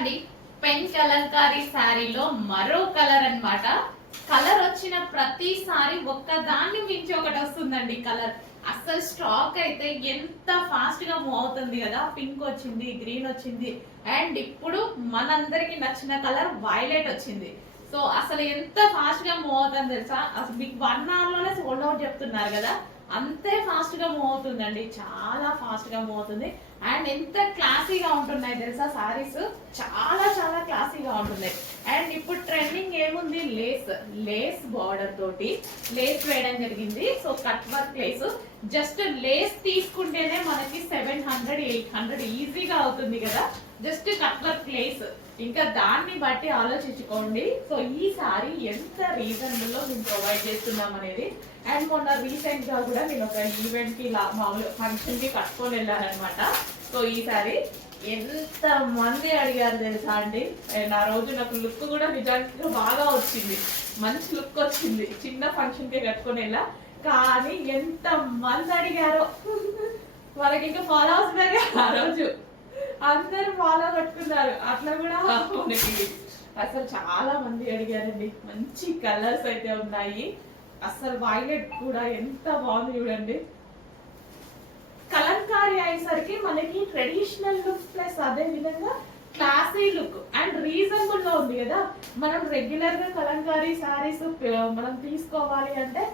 అండి పెన్ కలంకారీ శారీలో మరో కలర్ అన్నమాట. కలర్ వచ్చిన ప్రతిసారి ఒక్కదాన్ని మించి ఒకటి వస్తుందండి. కలర్ అసలు స్టాక్ అయితే ఎంత ఫాస్ట్ గా మూవ్ అవుతుంది కదా. పింక్ వచ్చింది, గ్రీన్ వచ్చింది, అండ్ ఇప్పుడు మనందరికి నచ్చిన కలర్ వైలెట్ వచ్చింది. సో అసలు ఎంత ఫాస్ట్ గా మూవ్ అవుతుంది తెలుసా. అసలు మీకు 1 hour లోనే సోల్డ్ అవుట్ చెప్తున్నారు కదా, అంతే ఫాస్ట్ గా మూవ్ అవుతుందండి. చాలా ఫాస్ట్ గా మూవ్ అవుతుంది. అండ్ ఎంత క్లాసీగా ఉంటున్నాయి తెలుసా సారీస్, చాలా చాలా క్లాసీగా ఉంటున్నాయి. అండ్ ఇప్పుడు ట్రెండింగ్ ఏముంది, లేస్ లేస్ బార్డర్ తోటి లేస్ వేయడం జరిగింది. So cut work lace, just lace తీసుకుంటేనే మనకి 700 800 ఈజీగా అవుతుంది కదా. జస్ట్ కట్ వర్క్ లేస్, ఇంకా దాన్ని బట్టి ఆలోచించుకోండి. సో ఈ సారీ ఎంత రీజనబుల్ లో మేము ప్రొవైడ్ చేస్తున్నాం అనేది. అండ్ మొన్న రీసెంట్ గా కూడా నేను ఒక ఈవెంట్ కి మామూలు ఫంక్షన్ కి కట్టుకొని వెళ్ళానమాట. సో ఈ సారీ ఎంత మంది అడిగారు తెలుసా అండి. అండ్ ఆ రోజు నాకు లుక్ కూడా నిజానికి బాగా వచ్చింది, మంచి లుక్ వచ్చింది. చిన్న ఫంక్షన్ కి కట్టుకొని వెళ్ళా, కానీ ఎంత మంది అడిగారో. వాళ్ళకి ఇంకా ఫాలోవర్స్ పెరిగా ఆ రోజు, అందరు ఫాలో కట్టుకున్నారు. అట్లా కూడా మనకి అసలు చాలా మంది అడిగారండి. మంచి కలర్స్ అయితే ఉన్నాయి. అసలు వైలెట్ కూడా ఎంత బాగుంది చూడండి. కలంకారీ అయ్యేసరికి మనకి ట్రెడిషనల్ లుక్ ప్లస్ అదే విధంగా క్లాసీ లుక్ అండ్ రీజనబుల్ లో ఉంది కదా. మనం రెగ్యులర్ గా కలంకారీ సారీస్ మనం తీసుకోవాలి అంటే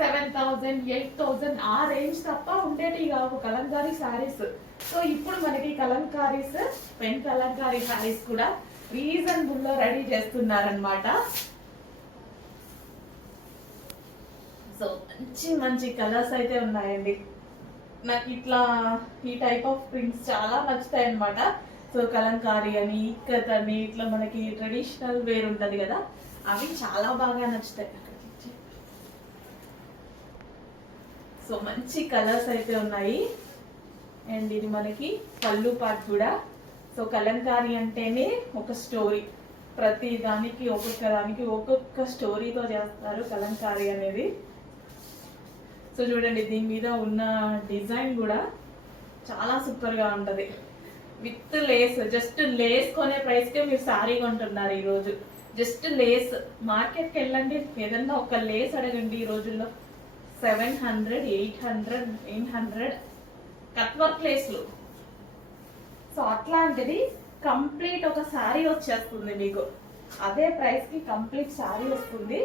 7000 8000 ఆ రేంజ్ తప్ప ఉండేటి కావు కలంకారీ సారీస్. సో ఇప్పుడు మనకి కలంకారీస్, పెన్ కలంకారీ సారీస్ కూడా రీజనబుల్ లో రెడీ చేస్తున్నారనమాట. సో మంచి మంచి కలర్స్ అయితే ఉన్నాయండి. నాకు ఇట్లా ఈ టైప్ ఆఫ్ ప్రింట్స్ చాలా నచ్చుతాయి అనమాట. సో కలంకారీ అని, ఇక్కత్ అని, ఇట్లా మనకి ట్రెడిషనల్ వేర్ ఉంటది కదా, అవి చాలా బాగా నచ్చుతాయి. సో మంచి కలర్స్ అయితే ఉన్నాయి. అండ్ ఇది మనకి పళ్ళు పార్ట్ కూడా. సో కలంకారీ అంటేనే ఒక స్టోరీ, ప్రతి దానికి ఒక్కొక్క స్టోరీతో చేస్తారు కలంకారీ అనేది. సో చూడండి, దీని మీద ఉన్న డిజైన్ కూడా చాలా సూపర్ గా ఉంటది. విత్ లేస్, జస్ట్ లేస్ కొనే ప్రైస్ కే మీరు సారీ కొంటున్నారు ఈ రోజు. జస్ట్ లేస్ మార్కెట్కి వెళ్ళండి, ఏదన్నా ఒక లేస్ అడగండి ఈ రోజుల్లో 700 800 900 కట్ వర్క్ లేస్లు. సో అట్లాంటిది కంప్లీట్ ఒక సారీ వచ్చేస్తుంది మీకు. అదే ప్రైస్ కి కంప్లీట్ సారీ వస్తుంది.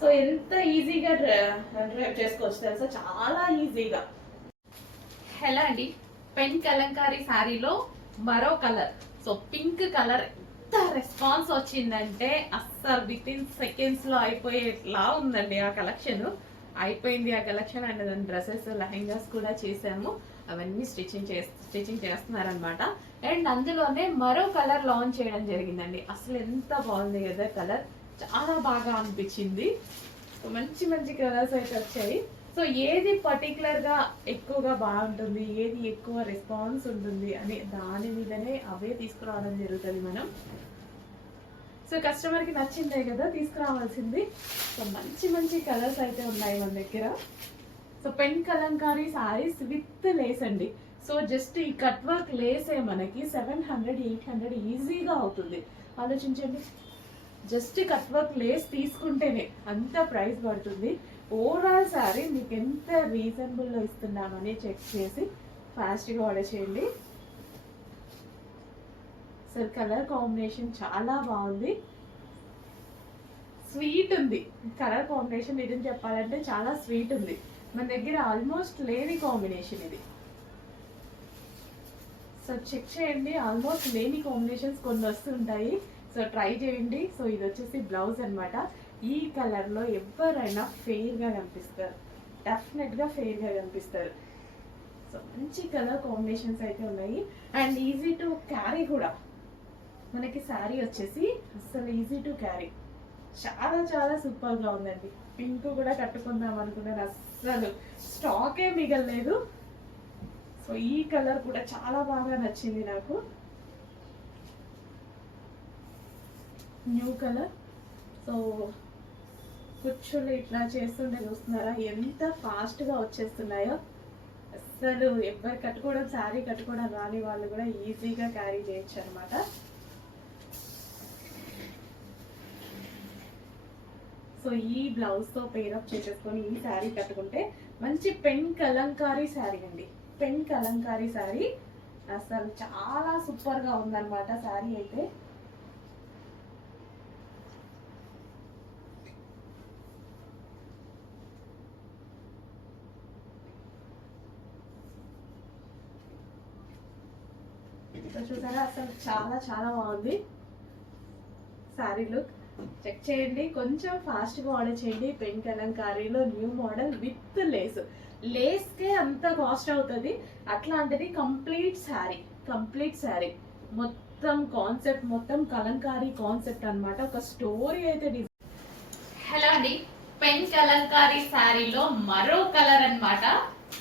సో ఎంత ఈజీగా డ్రైవ్ చేసుకోవచ్చు తెలుసా, చాలా ఈజీగా. హలో అండి, పెన్ కలంకారీ శారీలో మరో కలర్. సో పింక్ కలర్ ఎంత రెస్పాన్స్ వచ్చిందంటే అస్సలు విత్ ఇన్ సెకండ్స్ లో అయిపోయేలా ఉందండి ఆ కలెక్షన్. అయిపోయింది ఆ కలెక్షన్. అండ్ దాని డ్రెస్సెస్, లెహెంగాస్ కూడా చేసాము, అవన్నీ స్టిచ్చింగ్ చేస్తున్నారనమాట. అండ్ అందులోనే మరో కలర్ లాంచ్ చేయడం జరిగిందండి. అసలు ఎంత బాగుంది కదా కలర్, చాలా బాగా అనిపించింది. మంచి మంచి కలర్స్ అయితే వచ్చాయి. సో ఏది పర్టికులర్ గా ఎక్కువగా బాగుంటుంది, ఏది ఎక్కువ రెస్పాన్స్ ఉంటుంది అని దాని మీదనే అవే తీసుకురావడం జరుగుతుంది మనం. సో కస్టమర్ కి నచ్చిందే కదా తీసుకురావాల్సింది. సో మంచి మంచి కలర్స్ అయితే ఉన్నాయి మన దగ్గర. So pen Kalamkari saris with lace అండి. సో జస్ట్ ఈ కట్ వర్క్ లేసే మనకి 700 800 ఈజీగా అవుతుంది. ఆలోచించండి, జస్ట్ కట్ వర్క్ లేస్ తీసుకుంటేనే అంత ప్రైస్ పడుతుంది. ఓవరాల్ సారీ మీకు ఎంత రీజనబుల్ లో ఇస్తున్నామని చెక్ చేసి ఫాస్ట్ గా ఆర్డర్ చేయండి. సో కలర్ కాంబినేషన్ చాలా బాగుంది, స్వీట్ ఉంది. కలర్ కాంబినేషన్ నిజం చెప్పాలంటే చాలా స్వీట్ ఉంది. మన దగ్గర ఆల్మోస్ట్ లేని కాంబినేషన్ ఇది. సో చెక్ చేయండి, ఆల్మోస్ట్ లేని కాంబినేషన్స్ కొన్ని వస్తుంటాయి. సో ట్రై చేయండి. సో ఇది వచ్చేసి బ్లౌజ్ అనమాట. ఈ కలర్ లో ఎవరైనా ఫెయిర్ గా కనిపిస్తారు, డెఫినెట్ గా ఫెయిర్ గా కనిపిస్తారు. సో మంచి కలర్ కాంబినేషన్స్ అయితే ఉన్నాయి. అండ్ ఈజీ టు క్యారీ కూడా. మనకి శారీ వచ్చేసి అసలు ఈజీ టు క్యారీ, చాలా చాలా సూపర్ గా ఉందండి. పింక్ కూడా కట్టుకుందాం అనుకున్నాను, అస్సలు స్టాకే మిగలలేదు. సో ఈ కలర్ కూడా చాలా బాగా నచ్చింది నాకు, న్యూ కలర్. సో కుచ్చులు ఇట్లా చేస్తుంటే చూస్తున్నారా ఎంత ఫాస్ట్ గా వచ్చేస్తున్నాయో. అసలు ఎవరు కట్టుకోవడం, శారీ కట్టుకోవడం రాని వాళ్ళు కూడా ఈజీగా క్యారీ చేయొచ్చు అనమాట. సో ఈ బ్లౌజ్ తో పేరప్ చేసేసుకొని ఈ శారీ కట్టుకుంటే మంచి పెన్ కలంకారీ శారీ అండి. పెన్ కలంకారీ శారీ అసలు చాలా సూపర్ గా ఉందన్నమాట శారీ అయితే. చూసారా అసలు చాలా చాలా బాగుంది శారీ లుక్. చెక్ చేయండి, కొంచెం ఫాస్ట్ గా ఆర్డర్ చేయండి. పెన్ కలంకారీలో new model with lace. Lace కే అంత కాస్ట్ అవుతుంది, అట్లాంటిది కంప్లీట్ శారీ మొత్తం కాన్సెప్ట్, మొత్తం కలంకారీ కాన్సెప్ట్ అన్నమాట. ఒక స్టోరీ అయితే హలో అండి, పెన్ కలంకారీ శారీలో మరో కలర్ అన్నమాట.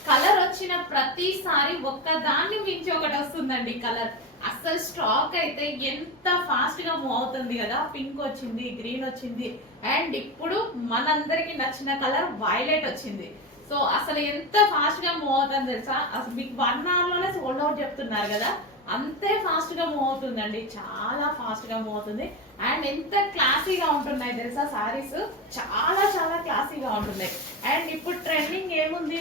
కలర్ వచ్చిన ప్రతిసారి ఒక్క దాన్ని మించి ఒకటి వస్తుందండి కలర్. అసలు స్టాక్ అయితే ఎంత ఫాస్ట్ గా మూవ్ అవుతుంది కదా. పింక్ వచ్చింది, గ్రీన్ వచ్చింది, అండ్ ఇప్పుడు మనందరికి నచ్చిన కలర్ వైలెట్ వచ్చింది. సో అసలు ఎంత ఫాస్ట్ గా మూవ్ అవుతుంది తెలుసా. అసలు మీకు 1 hour లోనే సోల్డ్ అవుట్ చెప్తున్నారు కదా, అంతే ఫాస్ట్ గా మూవ్ అవుతుందండి. చాలా ఫాస్ట్ గా మూవ్ అవుతుంది. అండ్ ఎంత క్లాసీగా ఉంటున్నాయి తెలుసా సారీస్, చాలా చాలా క్లాసీగా ఉంటున్నాయి. అండ్ ఇప్పుడు ట్రెండింగ్ ఏముంది,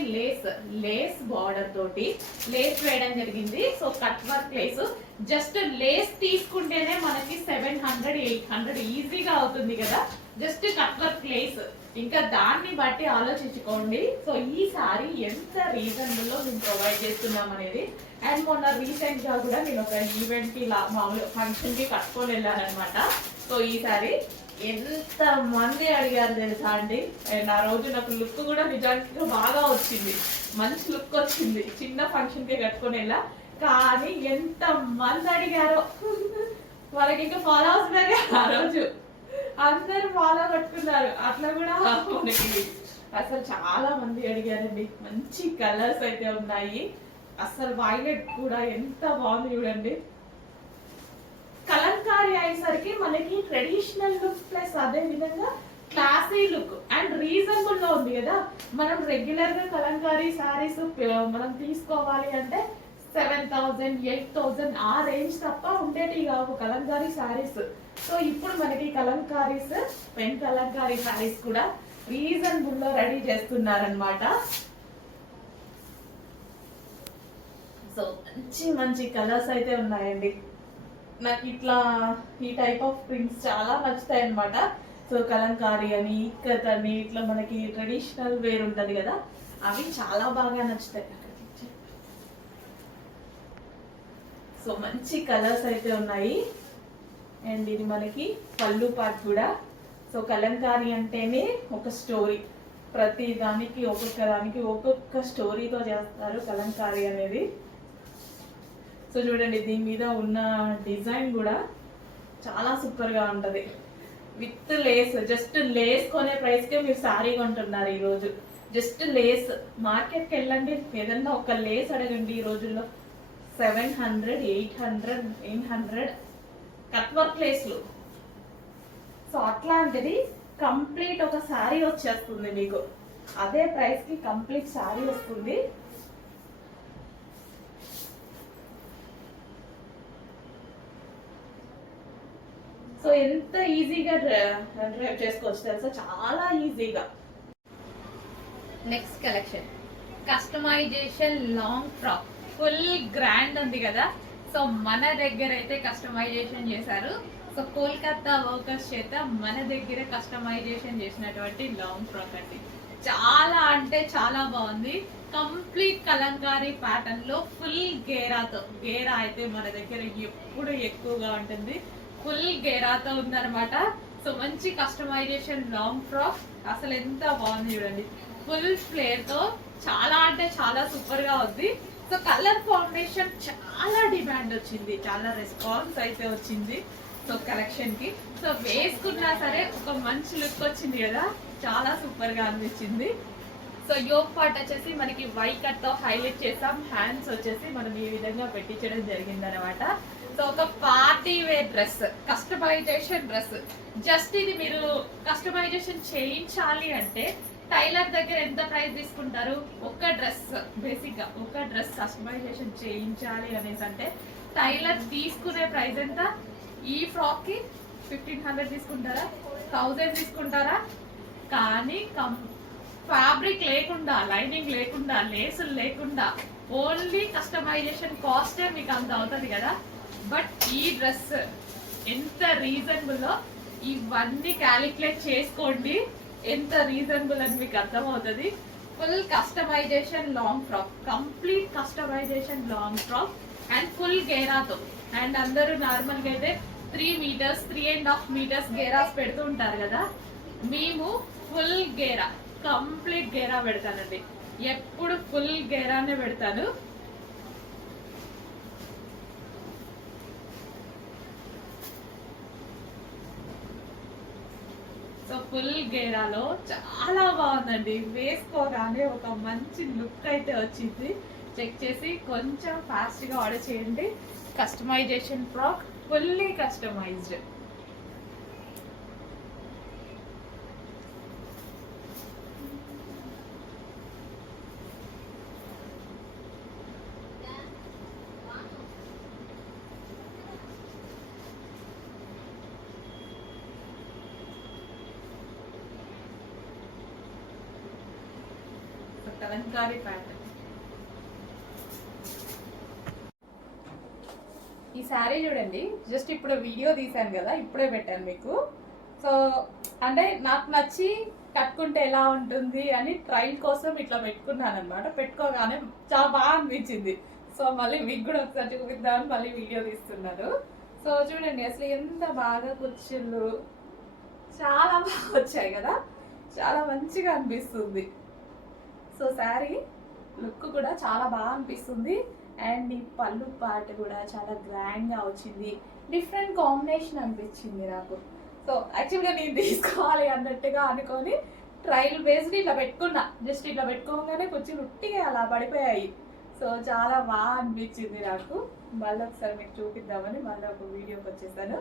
లేస్ బార్డర్ తోటి లేస్ వేయడం జరిగింది. So cut work lace, just lace తీసుకుంటేనే మనకి 700 800 ఈజీగా అవుతుంది కదా, జస్ట్ కట్ వర్క్ లేస్. ఇంకా దాన్ని బట్టి ఆలోచించుకోండి. సో ఈ సారీ ఎంత రీజనబుల్ లో మేము ప్రొవైడ్ చేస్తున్నాం అనేది. అండ్ మొన్న రీసెంట్ గా కూడా నేను ఒక ఈవెంట్ కి మామూలు ఫంక్షన్ కి కట్టుకొని వెళ్ళానమాట. సో ఈ సారీ ఎంత మంది అడిగారు తెలుసా అండి. అండ్ ఆ రోజు నాకు లుక్ కూడా నిజానికి బాగా వచ్చింది, మంచి లుక్ వచ్చింది. చిన్న ఫంక్షన్ కి కట్టుకొని వెళ్ళా, కానీ ఎంత మంది అడిగారో. వాళ్ళకి ఇంకా ఫాలోవర్స్ పెరిగా ఆ రోజు, అందరు ఫాలో కట్టుకున్నారు. అట్లా కూడా మనకి అసలు చాలా మంది అడిగారండి. మంచి కలర్స్ అయితే ఉన్నాయి. అసలు వైలెట్ కూడా ఎంత బాగుంది చూడండి. కలంకారీ అయ్యేసరికి మనకి ట్రెడిషనల్ లుక్ ప్లస్ అదే విధంగా క్లాసీ లుక్ అండ్ రీజనబుల్ లో ఉంది కదా. మనం రెగ్యులర్ గా కలంకారీ సారీస్ మనం తీసుకోవాలి అంటే 7000 8000 ఆ రేంజ్ తప్ప ఉండేటి కావు కలంకారీ సారీస్. సో ఇప్పుడు మనకి కలంకారీస్, పెన్ కలంకారీ సారీస్ కూడా రీజనబుల్ లో రెడీ చేస్తున్నారనమాట. సో మంచి మంచి కలర్స్ అయితే ఉన్నాయండి. నాకు ఇట్లా ఈ టైప్ ఆఫ్ ప్రింట్స్ చాలా నచ్చుతాయి అనమాట. సో కలంకారీ అని, ఇక్కత్ అని, ఇట్లా మనకి ట్రెడిషనల్ వేర్ ఉంటది కదా, అవి చాలా బాగా నచ్చుతాయి. సో మంచి కలర్స్ అయితే ఉన్నాయి. అండ్ ఇది మనకి పళ్ళు పార్ట్ కూడా. సో కలంకారీ అంటేనే ఒక స్టోరీ, ప్రతి దానికి ఒక్కొక్క దానికి ఒక్కొక్క స్టోరీతో చేస్తారు కలంకారీ అనేది. సో చూడండి, దీని మీద ఉన్న డిజైన్ కూడా చాలా సూపర్ గా ఉంటది విత్ లేస్. జస్ట్ లేస్ కొనే ప్రైస్ కే మీరు శారీ కొంటున్నారు ఈ రోజు. జస్ట్ లేస్ మార్కెట్ కి వెళ్ళండి, ఏదన్నా ఒక లేస్ అడగండి ఈ రోజుల్లో 700 800 900 కట్ వర్క్ లేస్లు. సో అట్లాంటిది కంప్లీట్ ఒక శారీ వచ్చేస్తుంది మీకు. అదే ప్రైస్ కి కంప్లీట్ శారీ వస్తుంది. సో ఎంత ఈజీగా డ్రైవ్ చేసుకోవచ్చు తెలుసా, చాలా ఈజీగా. Next collection customization long frock, full grand ఉంది కదా. సో మన దగ్గర అయితే కస్టమైజేషన్ చేశారు. సో కోల్కతా వర్కర్స్ చేత మన దగ్గర కస్టమైజేషన్ చేసినటువంటి లాంగ్ ఫ్రాక్ అండి. చాలా అంటే చాలా బాగుంది. కంప్లీట్ కలంకారీ ప్యాటర్న్ లో ఫుల్ గేరాతో, గేరా అయితే మన దగ్గర ఎప్పుడు ఎక్కువగా ఉంటుంది. ఫుల్ గేరాతో ఉందన్నమాట. సో మంచి కస్టమైజేషన్ లాంగ్ ఫ్రాక్, అసలు ఎంత బాగుంది చూడండి. ఫుల్ ఫ్లేర్ తో చాలా అంటే చాలా సూపర్ గా ఉంది. సో కలర్ కాంబినేషన్ చాలా డిమాండ్ వచ్చింది, చాలా రెస్పాన్స్ అయితే వచ్చింది. సో కలెక్షన్ కి సో వేసుకున్నా సరే ఒక మంచి లుక్ వచ్చింది కదా, చాలా సూపర్ గా అనిపించింది. సో యోక్ పార్ట్ వచ్చేసి మనకి వై కట్ తో హైలైట్ చేసాం. హ్యాండ్స్ వచ్చేసి మనం ఈ విధంగా పెట్టించడం జరిగింది అనమాట. సో ఒక party wear dress, customization dress. Just ఇది మీరు కస్టమైజేషన్ చేయించాలి అంటే టైలర్ దగ్గర ఎంత ప్రైస్ తీసుకుంటారు? ఒక డ్రెస్, బేసిక్ గా ఒక డ్రెస్ కస్టమైజేషన్ చేయించాలి అనేసి అంటే టైలర్ తీసుకునే ప్రైస్ ఎంత? ఈ ఫ్రాక్ కి 1500 తీసుకుంటారా, 1000 తీసుకుంటారా? కానీ ఫ్యాబ్రిక్ లేకుండా, లైనింగ్ లేకుండా, లేసులు లేకుండా ఓన్లీ కస్టమైజేషన్ కాస్టే మీకు అంత అవుతుంది కదా. బట్ ఈ డ్రెస్ ఎంత రీజనబుల్, ఇవన్నీ క్యాలిక్యులేట్ చేసుకోండి ఎంత రీజనబుల్ అని మీకు అర్థమవుతుంది. Full customization long frock, complete customization long frock and full గేరాతో. అండ్ అందరూ నార్మల్గా అయితే 3 మీటర్స్ 3.5 మీటర్స్ గేరాస్ పెడుతూ ఉంటారు కదా. మేము ఫుల్ గేరా, కంప్లీట్ గేరా పెడతానండి. ఎప్పుడు ఫుల్ గేరానే పెడతాను. సో ఫుల్ గేరాలో చాలా బాగుందండి. వేసుకోగానే ఒక మంచి లుక్ అయితే వచ్చింది. చెక్ చేసి కొంచెం ఫాస్ట్గా ఆర్డర్ చేయండి. Customization frock, fully customized. Kalamkari pattern. ఈ శారీ చూడండి, జస్ట్ ఇప్పుడు వీడియో తీసాను కదా, ఇప్పుడే పెట్టాను మీకు. సో అంటే నాకు నచ్చి కట్టుకుంటే ఎలా ఉంటుంది అని ట్రైల్ కోసం ఇట్లా పెట్టుకున్నాను అనమాట. పెట్టుకోగానే చాలా బాగా అనిపించింది. సో మళ్ళీ మీకు కూడా ఒకసారి చూపిద్దామని మళ్ళీ వీడియో తీస్తున్నాను. సో చూడండి అసలు ఎంత బాగా కుర్చీలు చాలా బాగా వచ్చాయి కదా, చాలా మంచిగా అనిపిస్తుంది. సో శారీ లుక్ కూడా చాలా బాగా అనిపిస్తుంది. అండ్ ఈ పళ్ళు పార్ట్ కూడా చాలా గ్రాండ్గా వచ్చింది. డిఫరెంట్ కాంబినేషన్ అనిపించింది నాకు. సో యాక్చువల్గా నేను తీసుకోవాలి అన్నట్టుగా అనుకొని ట్రయల్ బేస్డ్ ఇట్లా పెట్టుకున్నా. జస్ట్ ఇట్లా పెట్టుకోగానే కొంచెం ఉట్టిగా అలా పడిపోయాయి. సో చాలా బాగా అనిపించింది నాకు. మళ్ళీ ఒకసారి మీకు చూపిద్దామని మళ్ళీ ఒక వీడియోకి వచ్చేసాను.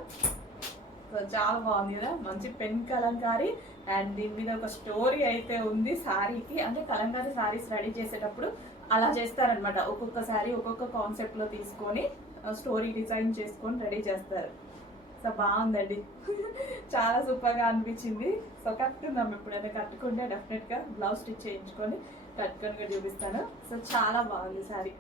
సో చాలా బాగుంది కదా, మంచి పెన్ కలంకారీ. అండ్ దీని మీద ఒక స్టోరీ అయితే ఉంది శారీకి. అంటే కలంకారీ శారీస్ రెడీ చేసేటప్పుడు అలా చేస్తారనమాట. ఒక్కొక్క శారీ ఒక్కొక్క కాన్సెప్ట్లో తీసుకొని స్టోరీ డిజైన్ చేసుకొని రెడీ చేస్తారు. సో బాగుందండి, చాలా సూపర్గా అనిపించింది. సో కట్టుకుందాం, ఎప్పుడైనా కట్టుకుంటే డెఫినెట్గా బ్లౌజ్ స్టిచ్ చేయించుకొని కట్టుకొని చూపిస్తాను. సో చాలా బాగుంది శారీ.